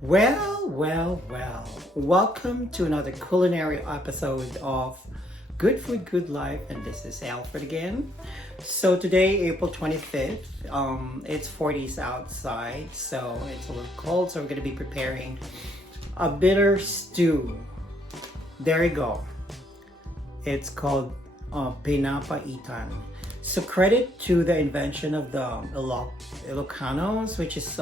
Well. Welcome to another culinary episode of Good Food, Good Life, and this is Alfred again. So today, April 25th, it's 40s outside, so it's a little cold, so we're going to be preparing a bitter stew. There you go. It's called Pinapaitan. So credit to the invention of the Ilocanos, which is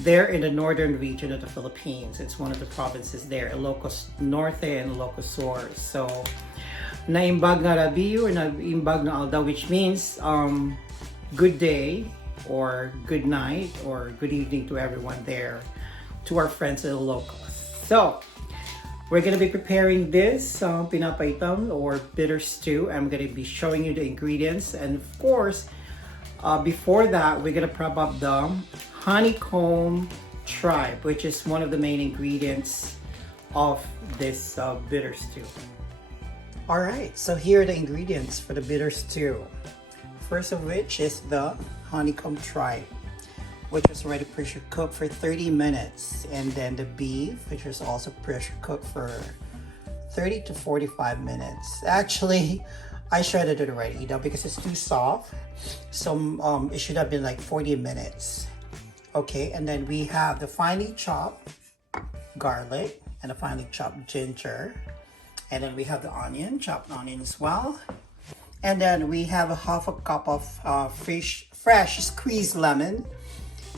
there in the northern region of the Philippines. It's one of the provinces there, Ilocos Norte and Ilocos Sur. So, naimbag na rabi or naimbag na alda, which means good day or good night or good evening to everyone there, to our friends in Ilocos. So, we're going to be preparing this pinapaitan or bitter stew. I'm going to be showing you the ingredients, and of course, before that, we're going to prep up the honeycomb tripe, which is one of the main ingredients of this bitter stew. All right, so here are the ingredients for the bitter stew. First of which is the honeycomb tripe, which was already pressure cooked for 30 minutes. And then the beef, which was also pressure cooked for 30 to 45 minutes. Actually, I shredded it already, because it's too soft. So it should have been like 40 minutes. Okay, and then we have the finely chopped garlic and the finely chopped ginger. And then we have the onion, chopped onion as well. And then we have a half a cup of fresh squeezed lemon.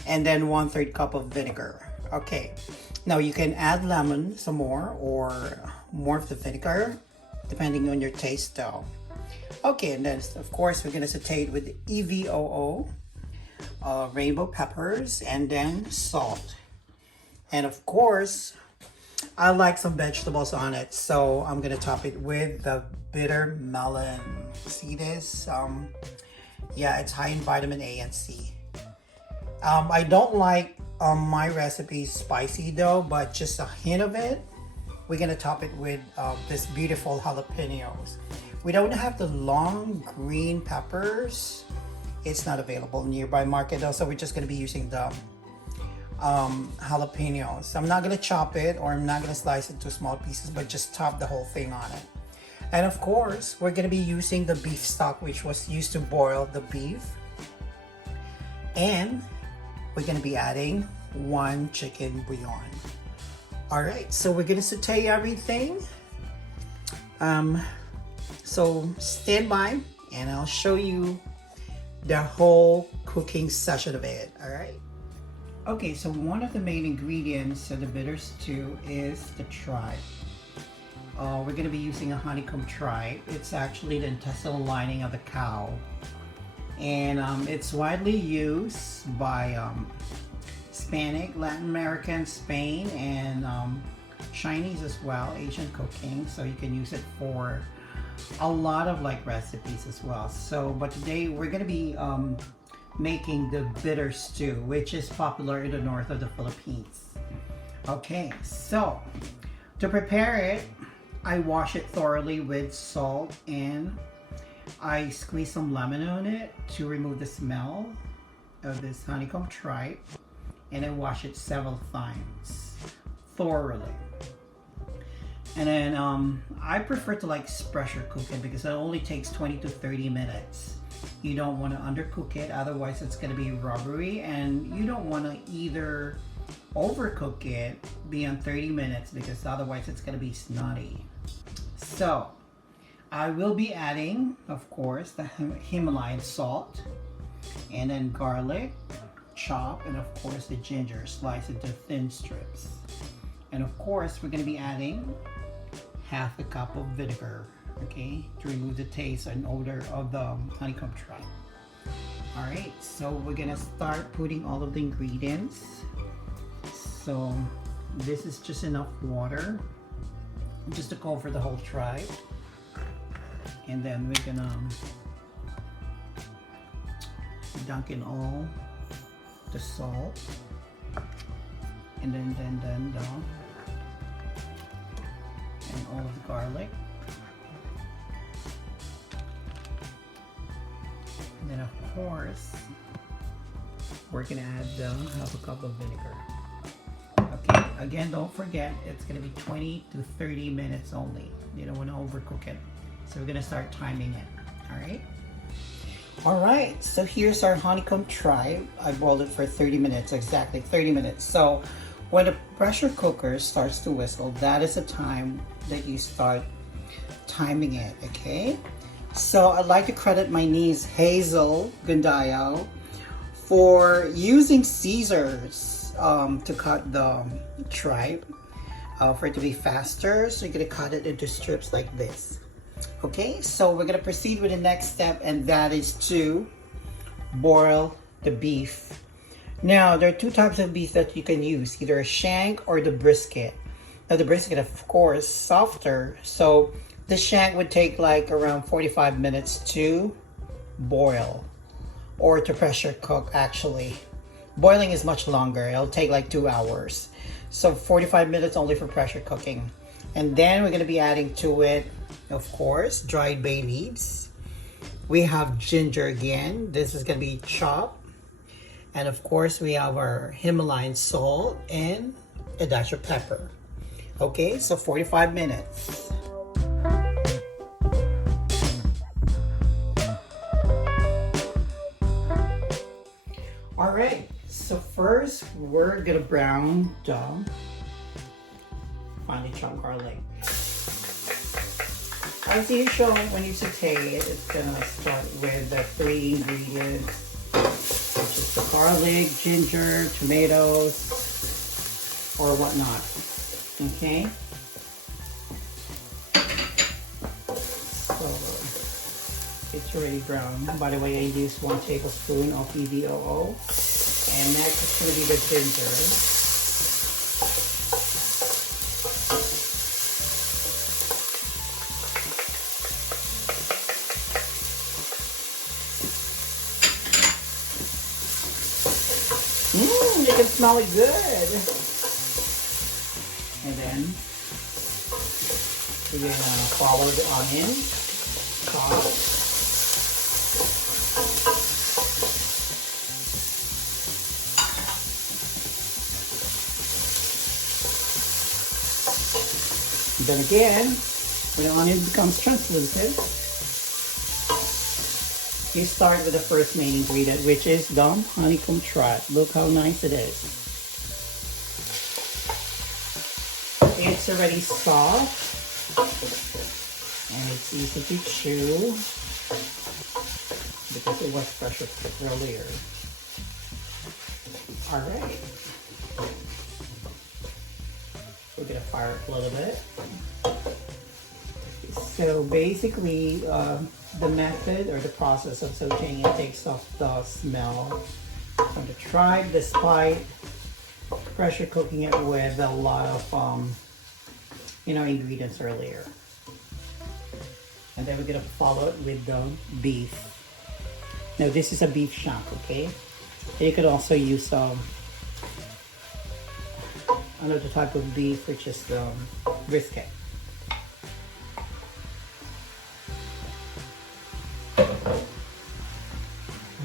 And then 1/3 cup of vinegar. Okay, now you can add lemon some more or more of the vinegar, depending on your taste though. Okay, and then of course we're gonna saute it with EVOO, rainbow peppers, and then salt. And of course, I like some vegetables on it, so I'm gonna top it with the bitter melon. See this? Yeah, it's high in vitamin A and C. I don't like my recipes spicy though, but just a hint of it. We're gonna top it with this beautiful jalapeños. We don't have the long green peppers. It's not available nearby market though, so we're just gonna be using the jalapeños. I'm not gonna chop it or I'm not gonna slice it into small pieces, but just top the whole thing on it. And of course, we're gonna be using the beef stock, which was used to boil the beef. And we're gonna be adding 1 chicken bouillon. All right, so we're gonna saute everything. So stand by and I'll show you the whole cooking session of it, all right? Okay, so one of the main ingredients of the bitter stew is the tripe. We're gonna be using a honeycomb tripe. It's actually the intestinal lining of the cow. And it's widely used by Hispanic, Latin American, Spain, and Chinese as well, Asian cooking. So you can use it for a lot of recipes as well. So, but today we're gonna be making the bitter stew, which is popular in the north of the Philippines. Okay, so to prepare it, I wash it thoroughly with salt and I squeeze some lemon on it to remove the smell of this honeycomb tripe, and I wash it several times thoroughly. And then I prefer to pressure cook it because it only takes 20 to 30 minutes. You don't want to undercook it, otherwise it's going to be rubbery, and you don't want to either overcook it beyond 30 minutes because otherwise it's going to be snotty. So I will be adding, of course, the Himalayan salt, and then garlic, chop, and of course the ginger, sliced into thin strips. And of course, we're going to be adding half a cup of vinegar, okay, to remove the taste and odor of the honeycomb tripe. All right, so we're going to start putting all of the ingredients. So this is just enough water just to cover the whole tripe. And then we're gonna dunk in all the salt, and then and all of the garlic, and then of course we're gonna add half a cup of vinegar. Again, don't forget, it's gonna be 20 to 30 minutes only. You don't wanna overcook it. So we're gonna start timing it, all right? All right, so here's our honeycomb tripe. I boiled it for 30 minutes, exactly 30 minutes. So when the pressure cooker starts to whistle, that is the time that you start timing it, okay? So I'd like to credit my niece, Hazel Gundayo, for using scissors to cut the tripe for it to be faster. So you're gonna cut it into strips like this. Okay, so we're gonna proceed with the next step, and that is to boil the beef. Now, there are two types of beef that you can use, either a shank or the brisket. Now, the brisket, of course, softer, so the shank would take like around 45 minutes to boil, or to pressure cook actually. Boiling is much longer, it'll take like 2 hours. So 45 minutes only for pressure cooking. And then we're gonna be adding to it, of course, dried bay leaves. We have ginger again. This is gonna be chopped. And of course, we have our Himalayan salt and a dash of pepper. Okay, so 45 minutes. All right, so first we're gonna brown the finely chopped garlic. As usual, when you saute it, it's gonna start with the 3 ingredients, which is the garlic, ginger, tomatoes, or whatnot. Okay. So it's already brown. By the way, I used 1 tablespoon of EVOO, and next is gonna be the ginger. You can smell it good. And then we're gonna follow the onion, chop. Then again, when the onion becomes translucent, you start with the first main ingredient, which is the honeycomb tripe. Look how nice it is. It's already soft and it's easy to chew because it was pressure cooked earlier. All right, we're gonna fire it a little bit. So basically, the method or the process of sauteing it takes off the smell from the tripe, despite pressure cooking it with a lot of ingredients earlier. And then we're gonna follow it with the beef. Now this is a beef shank, okay? You could also use another type of beef, which is the brisket. All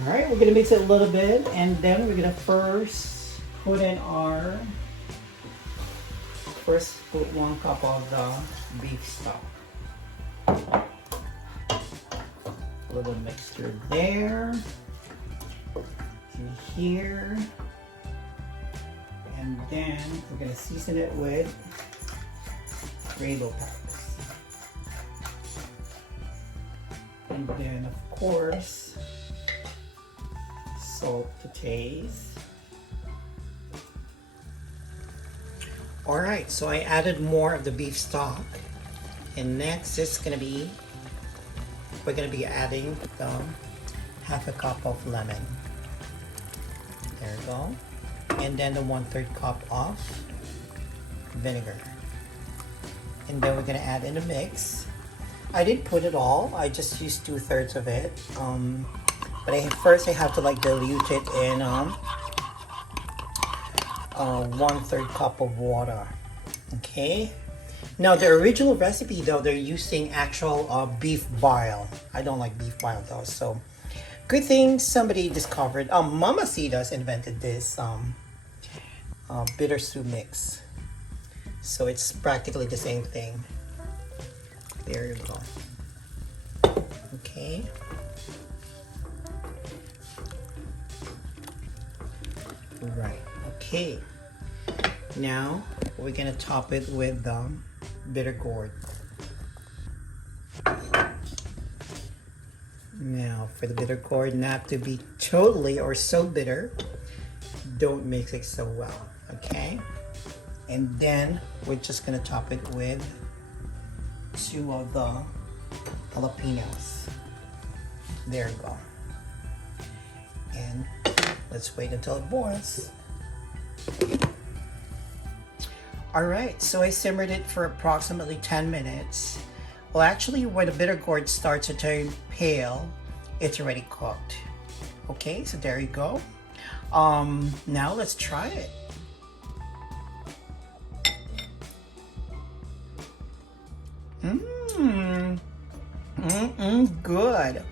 right, we're gonna mix it a little bit, and then we're gonna first put 1 cup of the beef stock. A little mixture there, and here, and then we're gonna season it with rainbow peppers. And then, of course, salt to taste. All right, so I added more of the beef stock, and next we're gonna be adding the 1/2 cup of lemon. There we go. And then the 1/3 cup of vinegar. And then we're gonna add in the mix. I didn't put it all, I just used 2/3 of it. But first I have to dilute it in 1/3 cup of water. Okay. Now the original recipe though, they're using actual beef bile. I don't like beef bile though, so good thing somebody discovered. Mama Sita invented this bitter soup mix. So it's practically the same thing. There you go. Okay. Right. Okay. Now we're gonna top it with bitter gourd. Now for the bitter gourd not to be totally or so bitter, don't mix it so well. Okay. And then we're just gonna top it with 2 of the jalapenos. There you go. And let's wait until it boils. All right, so I simmered it for approximately 10 minutes. Well, actually, when the bitter gourd starts to turn pale, it's already cooked. Okay, so there you go. Now let's try it. Good.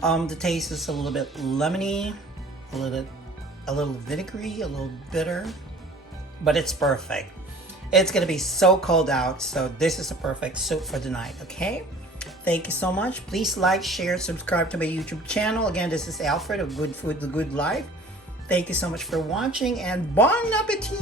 The taste is a little bit lemony, a little vinegary, a little bitter, but it's perfect. It's gonna be so cold out, so this is a perfect soup for the night. Okay. Thank you so much. Please like, share, subscribe to my YouTube channel. Again, this is Alfred of Good Food, The Good Life. Thank you so much for watching, and bon appetit!